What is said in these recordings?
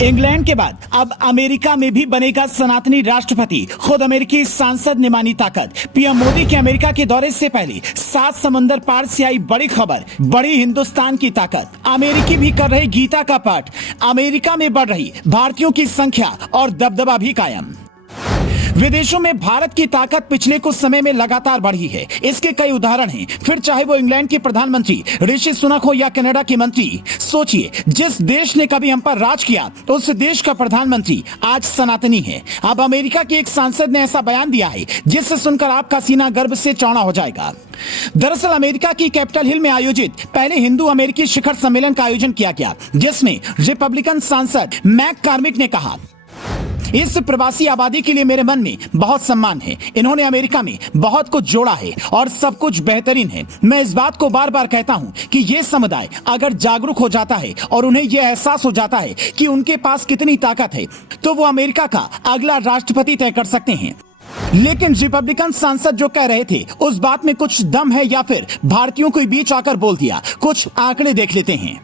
England के बाद अब अमेरिका में भी बनेगा सनातनी राष्ट्रपति। खुद अमेरिकी सांसद ने मानी ताकत। पीएम मोदी के अमेरिका के दौरे से पहले 7 समंदर पार से आई बड़ी खबर, बड़ी हिंदुस्तान की ताकत। अमेरिकी भी कर रहे गीता का पाठ। अमेरिका में बढ़ रही भारतीयों की संख्या और दबदबा भी कायम। विदेशों में भारत की ताकत पिछले कुछ समय में लगातार बढ़ी है। इसके कई उदाहरण हैं। फिर चाहे वो इंग्लैंड के प्रधानमंत्री ऋषि सुनक हो या कनाडा के मंत्री, सोचिए जिस देश ने कभी हम पर राज किया उस देश का प्रधानमंत्री आज सनातनी है। अब अमेरिका के एक सांसद ने ऐसा बयान दिया है जिससे सुनकर आपका सीना गर्व से चौड़ा हो जाएगा। दरअसल अमेरिका की कैपिटल हिल में आयोजित पहले हिंदू अमेरिकी शिखर सम्मेलन का आयोजन किया गया, जिसमें रिपब्लिकन सांसद मैक कार्मिक ने कहा, इस प्रवासी आबादी के लिए मेरे मन में बहुत सम्मान है। इन्होंने अमेरिका में बहुत कुछ जोड़ा है और सब कुछ बेहतरीन है। मैं इस बात को बार बार कहता हूं कि ये समुदाय अगर जागरूक हो जाता है और उन्हें यह एहसास हो जाता है कि उनके पास कितनी ताकत है, तो वो अमेरिका का अगला राष्ट्रपति तय कर सकते हैं। लेकिन रिपब्लिकन सांसद जो कह रहे थे उस बात में कुछ दम है या फिर भारतीयों के बीच आकर बोल दिया। कुछ आंकड़े देख लेते हैं।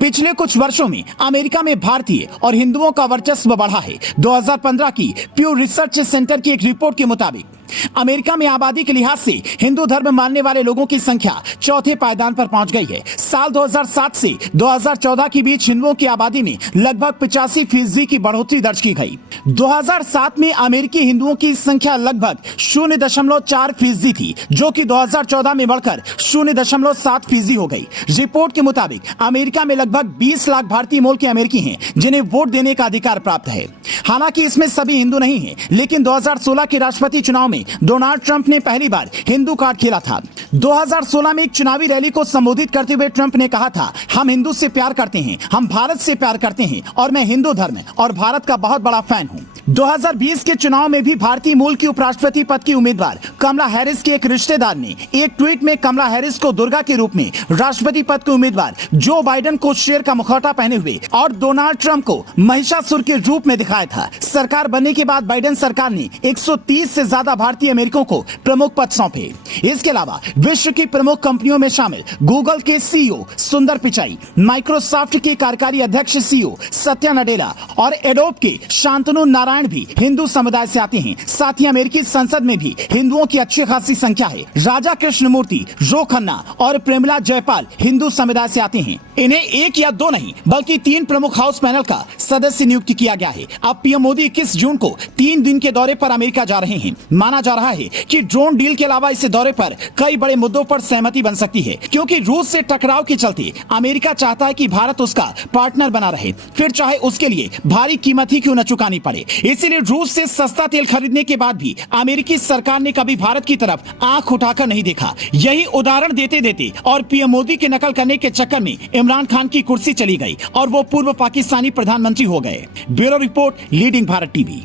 पिछले कुछ वर्षों में अमेरिका में भारतीय और हिंदुओं का वर्चस्व बढ़ा है। 2015 की प्यू रिसर्च सेंटर की एक रिपोर्ट के मुताबिक अमेरिका में आबादी के लिहाज से हिंदू धर्म मानने वाले लोगों की संख्या चौथे पायदान पर पहुंच गई है। साल 2007 से 2014 के बीच हिंदुओं की आबादी में लगभग 85% की बढ़ोतरी दर्ज की गई। 2007 में अमेरिकी हिंदुओं की संख्या लगभग 0.4% थी, जो कि 2014 में बढ़कर 0.7% हो गई। रिपोर्ट के मुताबिक अमेरिका में लगभग 20 लाख भारतीय मूल के अमेरिकी हैं जिन्हें वोट देने का अधिकार प्राप्त है। हालांकि इसमें सभी हिंदू नहीं हैं, लेकिन 2016 के राष्ट्रपति चुनाव में डोनाल्ड ट्रंप ने पहली बार हिंदू कार्ड खेला था। 2016 में एक चुनावी रैली को संबोधित करते हुए ट्रंप ने कहा था, हम हिंदू से प्यार करते हैं, हम भारत से प्यार करते हैं और मैं हिंदू धर्म और भारत का बहुत बड़ा फैन हूं। 2020 के चुनाव में भी भारतीय मूल की उपराष्ट्रपति पद की उम्मीदवार कमला हैरिस के एक रिश्तेदार ने एक ट्वीट में कमला हैरिस को दुर्गा के रूप में, राष्ट्रपति पद के उम्मीदवार जो बाइडेन को शेर का मुखौटा पहने हुए और डोनाल्ड ट्रंप को महिषासुर के रूप में दिखाया था। सरकार बनने के बाद बाइडेन सरकार ने 130 से ज्यादा भारतीय अमेरिकियों को प्रमुख पद सौंपे। इसके अलावा विश्व की प्रमुख कंपनियों में शामिल गूगल के सीईओ सुंदर पिचाई, माइक्रोसॉफ्ट के कार्यकारी अध्यक्ष सीईओ सत्या नडेला और एडोब के शांतनु नारायण भी हिंदू समुदाय से आते हैं। साथ ही अमेरिकी संसद में भी हिंदुओं की अच्छी खासी संख्या है। राजा कृष्णमूर्ति, रो खन्ना और प्रेमला जयपाल हिंदू समुदाय से आते हैं। इन्हें एक या दो नहीं बल्कि 3 प्रमुख हाउस पैनल का सदस्य नियुक्त किया गया है। अब पीएम मोदी 21 जून को 3 दिन के दौरे पर अमेरिका जा रहे हैं। माना जा रहा है कि ड्रोन डील के अलावा इस दौरे पर कई बड़े मुद्दों पर सहमति बन सकती है, क्योंकि रूस से टकराव के चलते अमेरिका चाहता है कि भारत उसका पार्टनर बना रहे, फिर चाहे उसके लिए भारी कीमत ही क्यों न चुकानी पड़े। इसीलिए रूस से सस्ता तेल खरीदने के बाद भी अमेरिकी सरकार ने कभी भारत की तरफ आंख उठाकर नहीं देखा। यही उदाहरण देते देते और पीएम मोदी के नकल करने के चक्कर में इमरान खान की कुर्सी चली गई और वो पूर्व पाकिस्तानी प्रधानमंत्री हो गए। Bureau report, leading Bharat TV.